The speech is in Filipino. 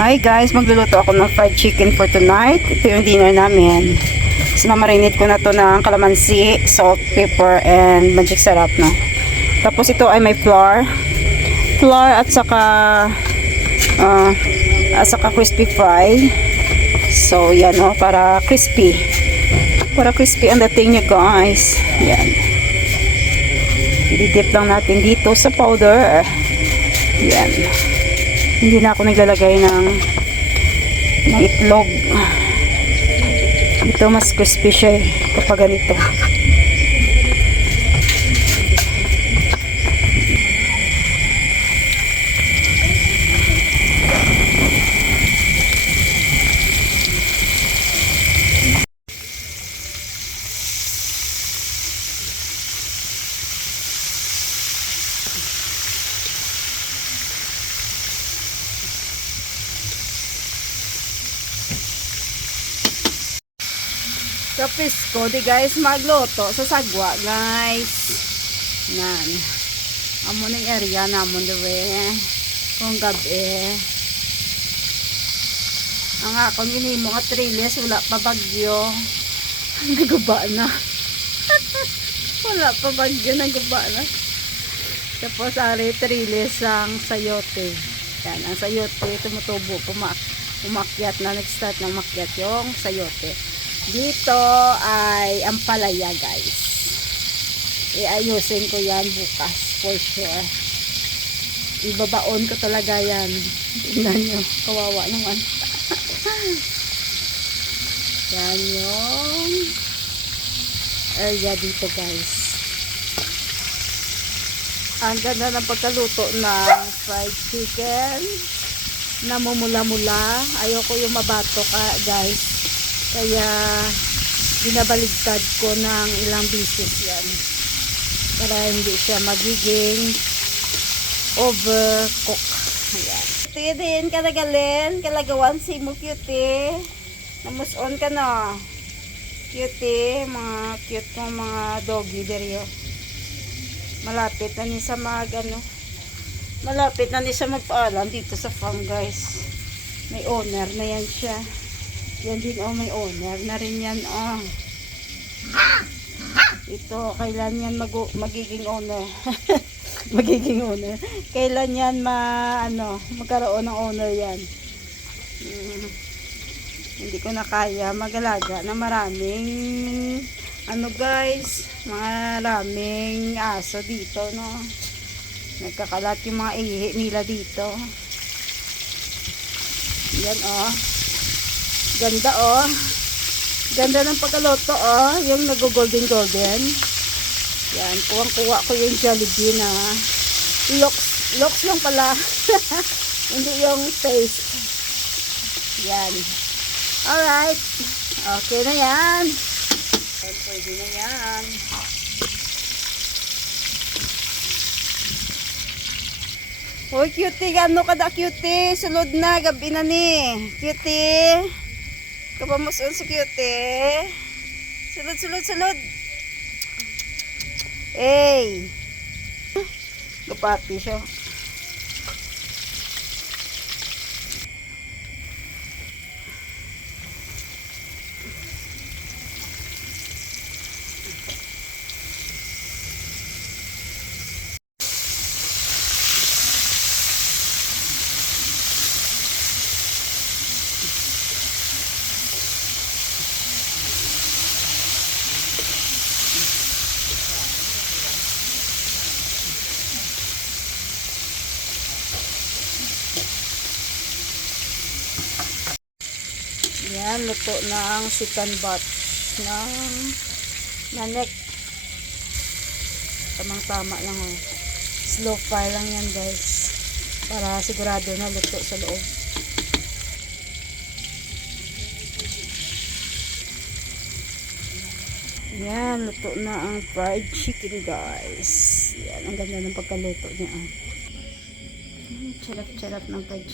Hi guys, magluluto ako ng fried chicken for tonight. Ito yung dinner namin. So, namarinate ko na to ng kalamansi, salt, pepper, and magic syrup na. Tapos ito ay may flour. Flour at saka crispy fry. So yan o, para crispy. Para crispy ang dating niya guys. Yan. I-dip lang natin dito sa powder. Yan. Hindi na ako naglalagay ng itlog. Ito mas crispy siya kapag ganito. Sa Pisco, di guys, magluto sa sagwa, guys. Nan. Amo ng area namon dewe. Kung gabi. Ang akong ginimo nga triles, wala pa bagyo. Naguba na. Wala pa bagyo, naguba na. Tapos, ari, triles ang sayote. Yan, ang sayote, tumutubo, umakyat na, nag-start ng umakyat yung sayote. Dito ay ampalaya guys. Iayusin ko yan bukas for sure. Ibabaon ko talaga yan. Tingnan nyo, kawawa naman. Yan yung area dito guys. Ang ganda ng pagkaluto ng fried chicken. Namumula-mula. Ayoko yung mabato ka guys. Kaya binabaligtad ko ng ilang bisis yan para hindi siya magiging overcook. Ayan. Cutie din kalagalan, kalagawan si mo cutie. Namuson ka na. Cutie, mga cute ng mga doggy deriyo. Malapit na ni sa malapit na ni sa magpaalam dito sa farm guys. May owner na yan siya. Yan din oh, may owner na rin yan oh. Ito, kailan yan magiging owner? Magiging owner. Kailan yan magkaroon ng owner yan? Hindi ko na kaya mag-alaga na maraming guys, maraming aso dito no. Nagkakalat yung mga ihi nila dito. Yan oh. Ganda oh. Ganda ng pagkaloto oh. Yung nag-golden. Yan. Kuwang-kuwa ko yung Jollibee na looks lang pala. Hindi yung taste. Yan. Alright. Okay na yan. Pwede na yan. Hoy cutie. Gano ka da cutie? Sulod na. Gabi na ni. Cutie. Kapamusun si cutie. Sulod. Hey. Gapati siya. Yan, luto na ang second batch ng nanek. Tamang-tama lang oh. Slow fire lang yan guys. Para sigurado na luto sa loob. Yan, luto na ang fried chicken guys. Yan, ang ganda ng pagkaluto niya. Charap-charap ng fried chicken.